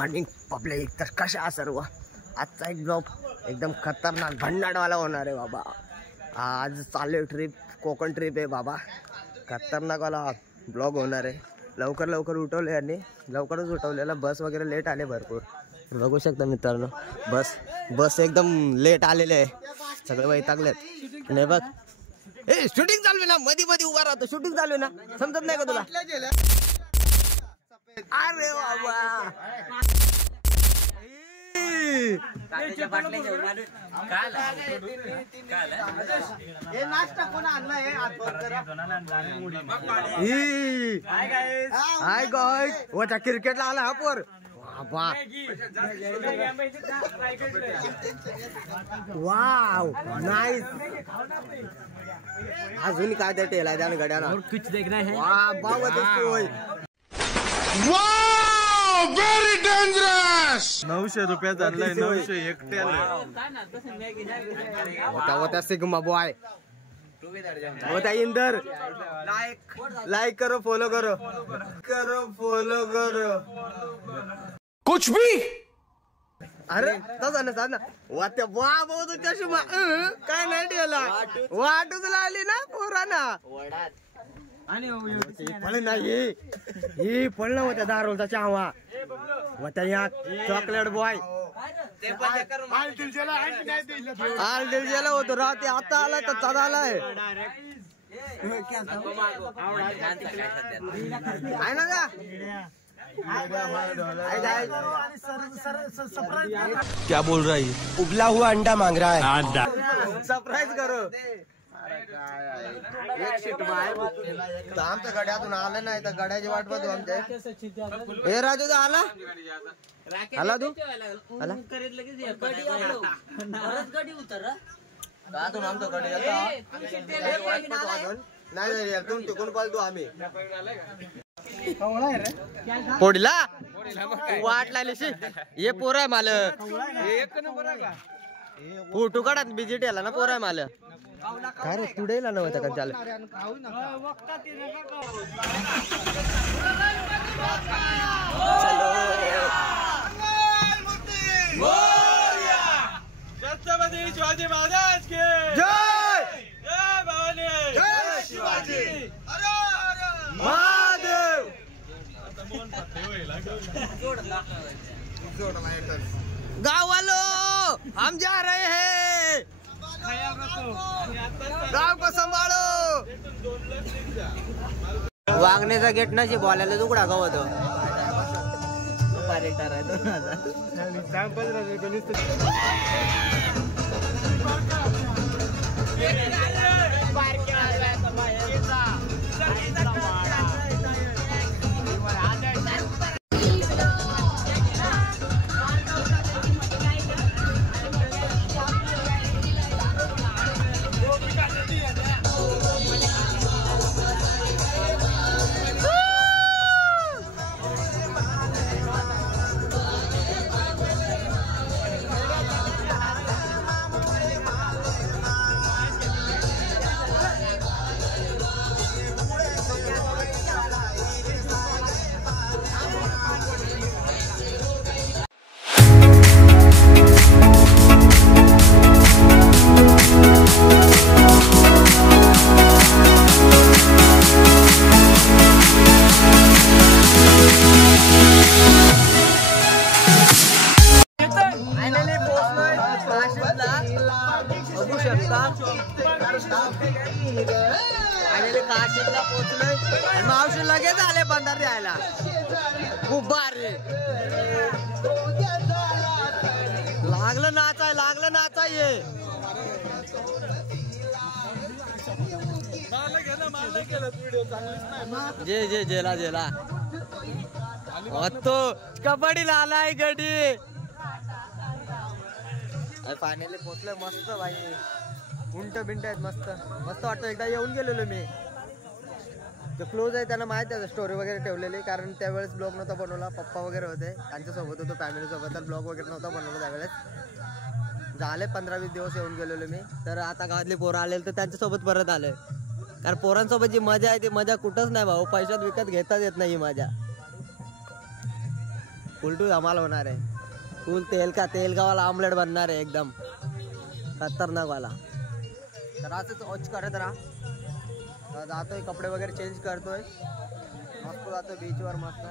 Morning public. तर कशा सर्व. आजचा एक ब्लॉग एकदम खतरनाक भन्नाटवाला होणार आहे बाबा. आज चालू ट्रिप, कोकण ट्रिप आहे बाबा. खतरनाकवाला ब्लॉग होणार आहे. लवकर उठवले यांनी, लवकरच उठवलेला. बस वगैरे लेट आले भरपूर, बघू शकता मित्रांनो. बस एकदम लेट आलेले आहे. सगळे वैतागलेत. नाही बघ, ए शूटिंग चालू आहे ना, मध्ये उभा राहतो. शूटिंग चालू आहे ना, समजत नाही का तुला? अरे बाबा, हाय गाइस, वचा क्रिकेटला आला हा पोर. Wow nice. अजून काय ते टेला द्या गड्याला. कुछ देखना है. वाह बावत होय. Wow very dangerous. 900 रुपयात आणलाय. 900 एकट्याला. होता सिग्मा बॉय, होता इंदर. लाइक करो, फॉलो करो. कुछ भी. अरे तसा ना साधना वाट्या वा बहुत चष्मा. काय नाही ठेवला. वाटूच लागली ना पोरांना. फळ नाही ही फळ होत्या दारोलचा चावा होत्या. या चॉकलेट बॉय आल दिल होतो राहते. आता आलाय तर चढ आलाय. आहे ना का? क्या बोल रहा है? उबला हुआ अंडा मांग रहा है. सरप्राईज करो. आमच्या गड्यातून आलं नाही तर गड्याची वाट बघू आमच्या. हे राजू आला आला तू आला नाही तुम तिकून पालतो आम्ही. पोडला वाट लागली. हे पोर आहे मालक. फोटो काढा बिजिट याला ना. पोर आहे मालक. काय रे तुडेला नव्हता का? चाल छत्रपती शिवाजी महाराज के जय. जय भवानी. जय शिवाजी. महादेव. गाँव वालों, हम जा रहे हैं. गाव को संभाळो. वागण्याचा गेट नशी बोलायला तुकडा गावत. काशीला पोहोचलोय. मावशी लगेच आले बंधार द्यायला. खूप भारी लागलं नाचाय. जे जेला तो कबड्डीला आलाय गडी. फायनली पोहोचलोय. मस्त भाई. उंट बिंट आहेत. मस्त वाटतं. एकदा येऊन गेलेलो मी. जो क्लोज आहे त्यांना माहिती आहे स्टोरी वगैरे ठेवलेली. कारण त्यावेळेस ब्लॉग नव्हता बनवला. पप्पा वगैरे होते, त्यांच्यासोबत होतो फॅमिली सोबत. तर ब्लॉग वगैरे नव्हता बनवला त्यावेळेस. झाले 15-20 दिवस येऊन गेलेलो मी. तर आता गावातली पोरं आलेले तर त्यांच्यासोबत परत आलोय. कारण पोरांसोबत जी मजा आहे ती मजा कुठंच नाही भाऊ. पैशात विकत घेताच येत नाही ही मजा. उलटू धमाल होणार आहे. फुल तेल का वाला ऑमलेट बनणार आहे एकदम खतरनाक वाला. तर असंच वॉच करत राहा. जातोय कपडे वगैरे चेंज करतोय. मस्त जातोय बीचवर मस्त.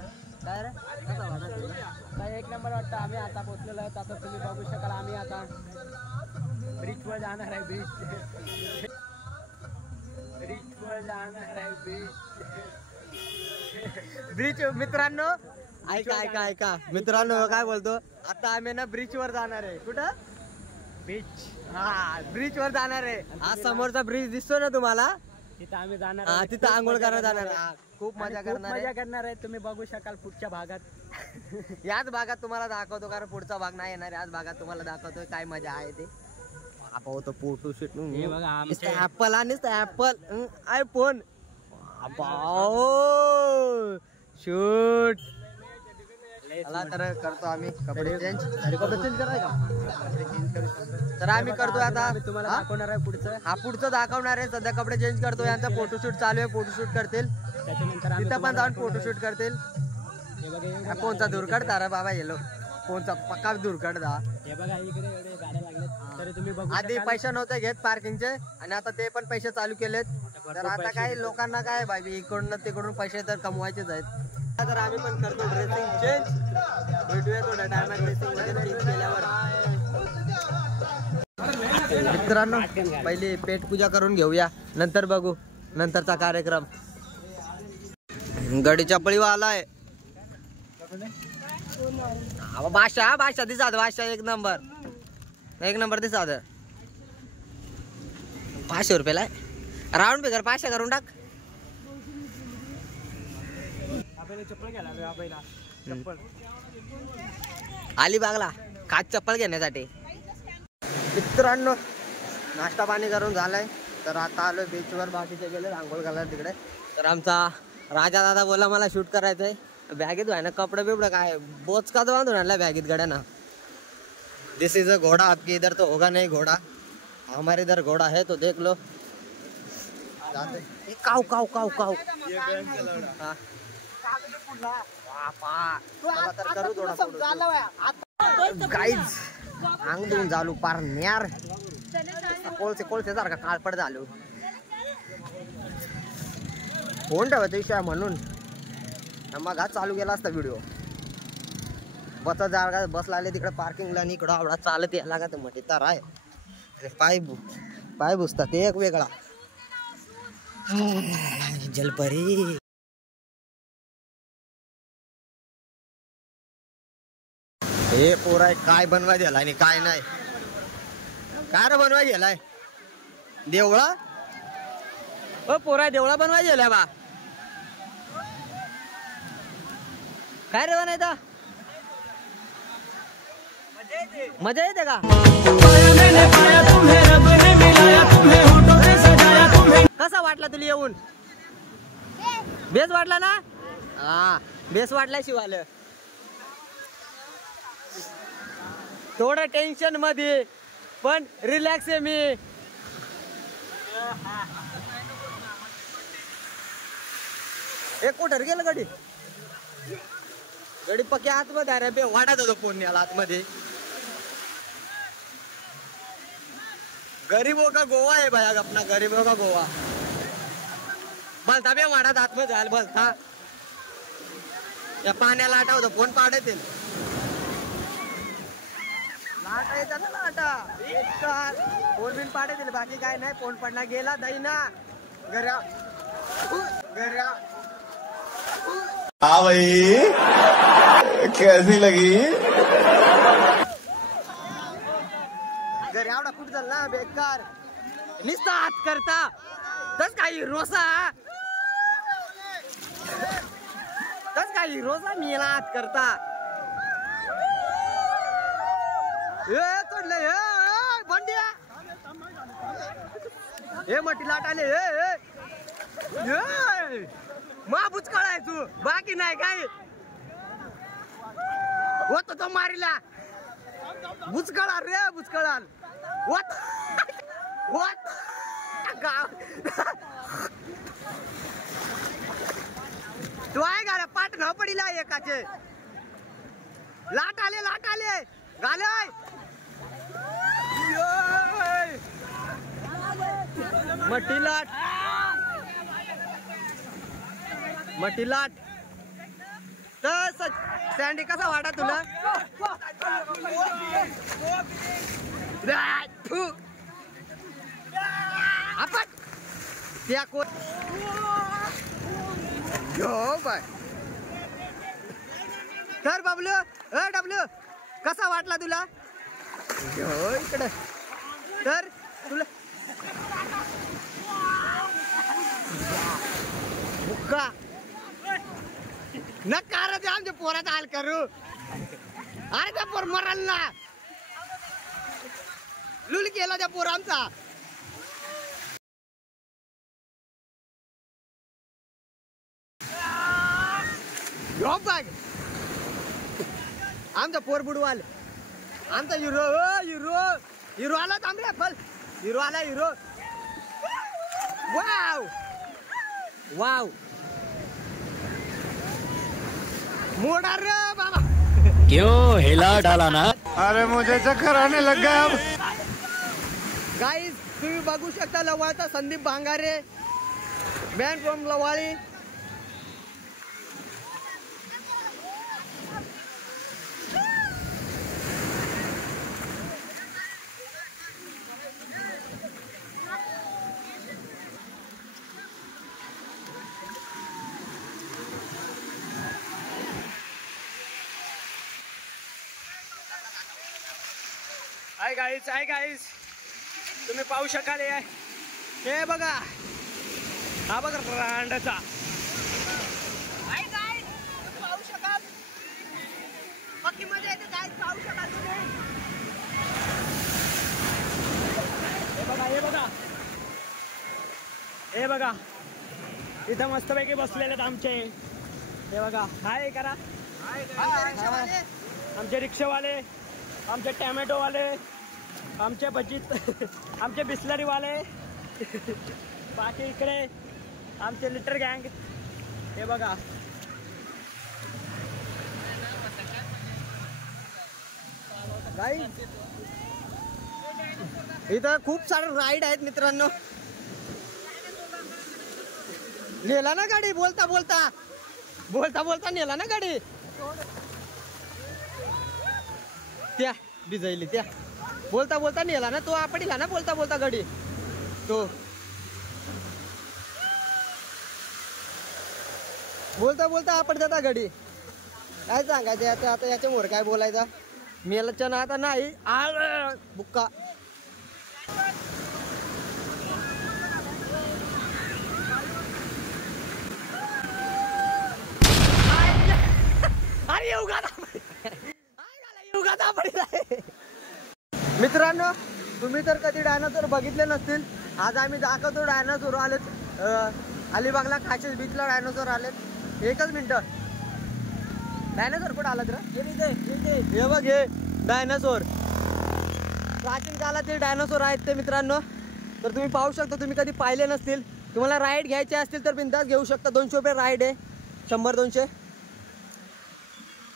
काय रे कसा वाटत तुला? काय एक नंबर वाटतं. आम्ही आता पोहोचलेलो आहे. आता तुम्ही बघू शकाल आम्ही आता ब्रिजवर जाणार आहे. ब्रिजवर जाणार आहे. ब्रिज मित्रांनो ऐका मित्रांनो काय बोलतो. आता आम्ही ना ब्रिज वर जाणार आहे. कुठं? बीच. हा ब्रिज वर जाणार आहे. आज समोरचा ब्रिज दिसतो ना तुम्हाला? तिथं आम्ही जाणार हा आहे. तिथं आंघोळ करायला जाणार आहे. खूप आणि मजा खूप करणार मजा आहे. करणार आहे. तुम्ही बघू शकाल पुढच्या भागात. याच भागात तुम्हाला दाखवतो कारण पुढचा भाग नाही येणार. याच भागात तुम्हाला दाखवतोय काय मजा आहे ते. आपण तो फोटो शूट हे बघा आमचे ऍपल आणि ऍपल आयफोन शूट. चला तर करतो आम्ही कपडे चेंज. कपडे चेंज करायचा तर आम्ही करतोय आता. तुम्हाला दाखवणार आहे पुढचं. हा पुढचं दाखवणार आहे. सध्या कपडे चेंज करतो. यांचा फोटोशूट चालू आहे. फोटोशूट करतील त्याच्यानंतर आम्ही तिथं पण जाऊन फोटोशूट करतील. हे बघा फोनचा दूर काढता रे बाबा. येलो फोनचा पक्का दूर काढता. हे बघा इकडे एवढे गाड्या लागल्यात तरी तुम्ही बघू आधी शकाल. पैसे नव्हते घेत पार्किंगचे आणि आता ते पण पैसे चालू केलेत. तर आता काय लोकांना काय बाई इकडून तिकडून पैसे तर कमवायचेच आहेत. तर आम्ही पण करतो ड्रेसिंग चेंज. भेटूया थोड्या टायमात ड्रेसिंग वगैरे चेंज केल्यावर. मित्रांनो पहिले पेट पूजा करून घेऊया नंतर बघू नंतरचा कार्यक्रम. गडीच्या पळीवा आलाय. बादशाह दिसा बादशाह एक नंबर दिसा. 500 रुपयाला राऊंड फिगर 500 करून टाक. चप्पल घ्यायला चप्पल अलिबागला खास चप्पल घेण्यासाठी. मित्रांनो नाश्ता पाणी करून झालाय. तर आता आलोय बीचवर. बाकीचे गेले आंघोळ घालायला तिकडे. तर आमचा राजा दादा बोला मला शूट करायचंय. बॅगेत व्हाय ना कपडे बिपडे काय बोचका तो बांधून आणला बॅगेत गड्याना. दिस इज अ घोड़ा. आपके इधर तो होगा नहीं घोड़ा. हमारे इधर घोड़ा है तो देख लो. काव काव काव काव. गाईज अंग देऊन झालो पार न्यार. कोळसे सारखा काळपड झालो. फोन ठेवायचा विषय म्हणून मग आज चालू केला असता व्हिडिओ. जागा बस लागले तिकडे पार्किंगला आणि इकडं आवडा चालत यायला का म्हटे तर आहे. पाय बुसतात ते एक वेगळा. जलपरी हे पोराय काय बनवाय गेलाय आणि काय नाही. काय रे बनवाय गेलाय देवळा. पोराय देवळा बनवाय गेलाय बा. काय रे बनायचा मजा येते का. कसा वाटला तुला येऊन. बेस वाटला ना. हा बेस वाटला शिवाल. थोडं टेन्शन मध्ये पण रिलॅक्स आहे मी. एक कुठं गेलं गडी पक्या आतमध्ये. अरे बे वाढत होतो पुण्याला आतमध्ये. गरीबो का गोवा आहे भाई अपना. गरीबो का गोवा. भलता बे वाढत आतमध्ये जायला भलता. या पाण्याला आठवतो फोन पाडत येईल. लाटा येतात ना लाटा. फोन बिन पाडत येईल बाकी काय नाही. फोन पडला गेला दाई ना घरा. हाँ भाई कैसी लगी. घरी आवडा कुठं झाला बेकार. नुसता हात करता तस काही रोसा. मी याला हात करता. तोडले बंड्या. हे मटी लाट आले. मा बुचकाळ आहे तू बाकी नाही काय. होत तो मारीला बुचकाळा रे बुचकाळा. तू आहे का पाठ न पडीला एकाचे. लाट आले गाले मटी लाट तर सँडी कसा वाटा तुला आपण त्या कोण बाय तर डब्ल्यू कसा वाटला तुला इकडे तर तुला बुक्का नका रे आमच्या पोरात हाल करू अरे त्या पोर मरल ना लुल केला त्या पोर आमचा आमचा पोर बुडवाल आमचा हिरो आला तांबड्या फल हिरो आला वाव मोड़ा रे बाबा क्यों हिला डाला ना अरे मुझे चक्कर आने लग गया अब गाइस तुम्ही बघू शकता लवाळचा Sandeep Bhangare man from Lavali hi guys तुम्ही पाहू शकाल हे बघा हा बघा रांडाचा पाहू शकाल बाकी मजा येते गाइस पाहू शकाल तुम्ही हे बघा इथं मस्तपैकी बसलेले आहेत आमचे हे बघा हाय करा आमचे रिक्षावाले आमचे टॅमॅटोवाले आमचे भजीत आमचे बिस्लरीवाले बाकी इकडे आमचे लिटर गँग हे बघा गाइस इथं खूप सारे राईड आहेत मित्रांनो नेला ना गाडी बोलता बोलता नेला ना गाडी त्या भिजली त्या बोलता नेला ना तो आपडीला ना बोलता गाडी तो बोलता आपण जाता गाडी काय सांगायचं आता याच्यावर काय बोलायचा मेलच्या ना आता नाही बुक्का मित्रांनो तुम्ही तर कधी डायनासोर बघितले नसतील आज आम्ही दाखवतो डायनासोर आलेत अलिबागला काशीस बीचला डायनासोर आलेत एकच मिनिट डायनासोर कुठं आलात रे हे बघ हे डायनासोर प्राचीन काळातील डायनासोर आहेत ते मित्रांनो तर तुम्ही पाहू शकता तुम्ही कधी पाहिले नसतील तुम्हाला राईड घ्यायचे असतील तर बिंदास घेऊ शकता 200 रुपये राईड आहे 100-200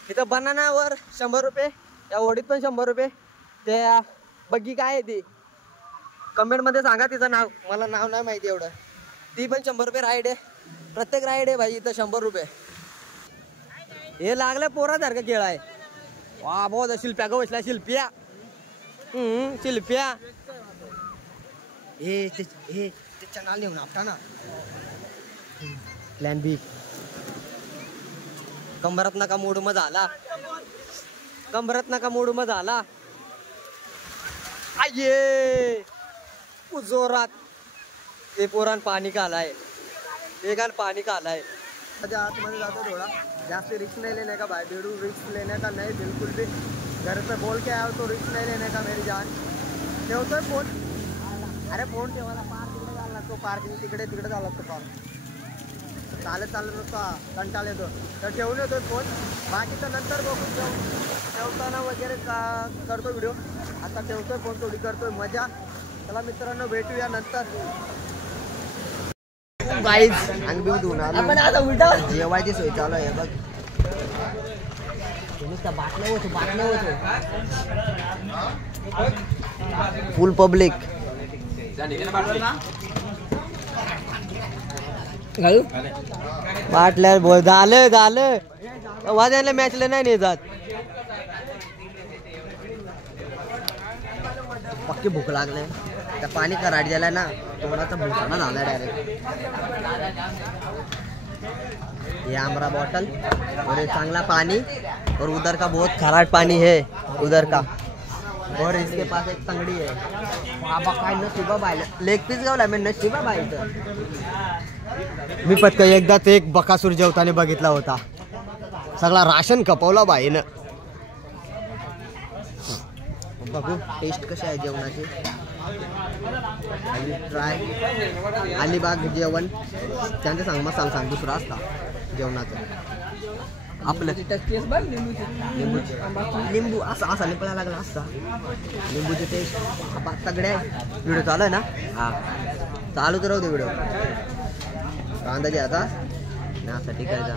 इथं बनानावर 100 रुपये या होडीत पण 100 रुपये त्या बग्गी काय आहे ती कमेंटमध्ये सांगा तिचं नाव मला नाव नाही माहिती एवढं ती पण 100 रुपये राईड आहे प्रत्येक राईड आहे भाई इथं 100 रुपये हे लागलं पोरासारखं खेळ आहे वा बहुत शिल्प्या ग बसला शिल्प्या शिल्प्या हे त्याच्या नाल नेऊन आपटा ना प्लॅन बी कंबरात नका मोडूम झाला आये जोरात ते पोरान पाणी कालाय पानी कालाय आतमध्ये जातो थोड़ा जास्त रिस्क नहीं लेने का भाई बेडू रिस्क लेने का नहीं बिल्कुल भी घर पे बोल के आया तो रिस्क नहीं लेने का मेरी जान ठेवतोय फोन अरे फोन ठेवायला पार तिकडे जायला लागतो पार्किंग तिकडे जायला लागतो पार चालत नुसता कंटाळ येतो तर ठेवून येतोय फोन बाकीचं नंतर बघून ठेवताना वगैरे करतो व्हिडिओ आता ठेवतोय फोन थोडी करतोय मजा चला मित्रांनो भेटूया नंतर गाईज अंग बिव धुवून आलो आपण आता उलटा जेवायची सोय चालू आहे बघ फुल पब्लिक बाटल्या झालं झालं वाजायला मॅचला नाही नाही जात पक्की भूक लागले त्या पाणी कराड गेलाय ना तोंडाचा भूकणा झाला डायरेक्ट ये हमारा बॉटल और ये चांगला पानी और उधर का बहुत खराट पानी है उधर का और इसके पास एक तंगड़ी है बाबा काय नशिबा बायला लेग पीस गावला मी नशिबा बायचं मी पत्क एकदाच एक बकासूर जेवताना बघितला होता सगळा राशन खपवला बाईनं बघू टेस्ट कशी आहे जेवणाची ट्राय अलिबाग जेवण त्यांचं सांग मसाला सांग दुसरा असता जेवणाचं आपलं लिंबू असा असा निपळा लागला असता लिंबूची टेस्ट सगळ्या व्हिडिओ चालू आहे ना हा चालूच राहू दे व्हिडिओ कांदा घ्यायचा त्यासाठी काय जा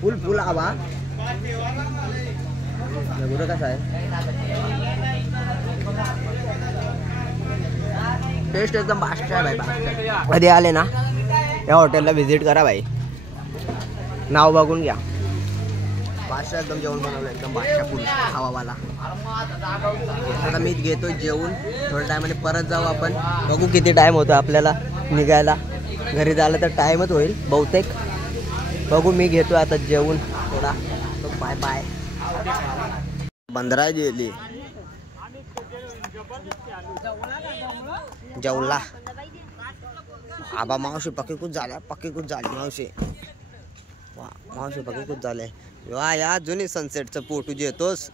फुल फुल आवा गुरु कसा आहे टेस्ट एकदम बादशाह आहे भाई कधी आले ना या हॉटेलला व्हिजिट करा भाई नाव बघून घ्या बादशाह एकदम जेवण बनवलं एकदम बादशाह फुल हवावाला आता मीच घेतोय जेवून थोड्या टायमाने परत जाऊ आपण बघू किती टाइम होतो आपल्याला निघायला घरी झालं तर टाइमच होईल बहुतेक बघू मी घेतोय आता जेवून थोडा बाय बाय बंदरा गेली जेवला आबा मावशी पक्की कुछ झाली मावशी वा मावशी पक्की कुछ झाले वा या जुनी सनसेटचं फोटो घेतोस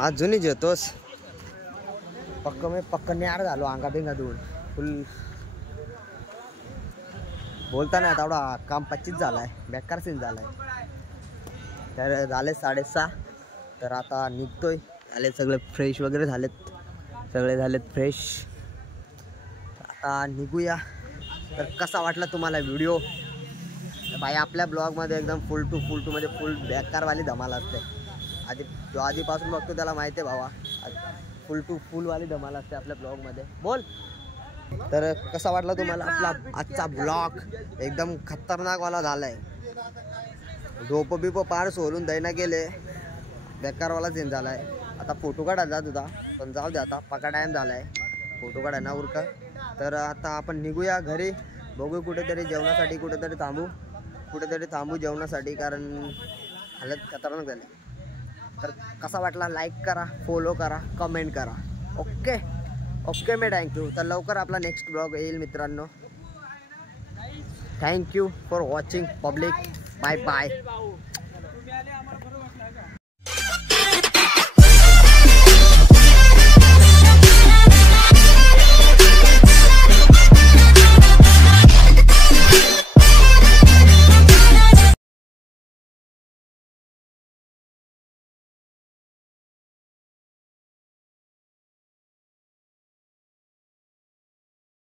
आज जुनी घेतोस पक्क न्यार झालो अंगा बिंगा धुवून फुल बोलता नाही तेवढा काम 25 झालाय बेकार सीन झालाय तर झाले 6:30 तर आता निघतोय झाले सगळे फ्रेश वगैरे झालेत फ्रेश आता निघूया तर कसा वाटला तुम्हाला व्हिडिओ भाई आपल्या ब्लॉगमध्ये एकदम फुल टू म्हणजे फुल बेकारवाली धमाल असते जो आधीपासून बघतो त्याला माहिती आहे भावा फुल टू फुलवाली धमाल असते आपल्या ब्लॉगमध्ये बोल तर कसा वाटला तुम्हाला आपला आजचा ब्लॉग एकदम खतरनाकवाला झालाय झोप बिप पार सोडून दैना गेले बेकारवाला सीन झालाय आता फोटो काढायला जात होता पण जाऊ दे आता पका टाइम झालाय फोटो काढायला उरका तर आता आपण निघूया घरी बघू कुठेतरी थांबू जेवणासाठी कारण हालत खतरनाक झाली तर कसा वाटला लाईक करा फॉलो करा कमेंट करा ओके मी थँक्यू तर लवकर आपला नेक्स्ट ब्लॉग येईल मित्रांनो thank you for watching public bye bye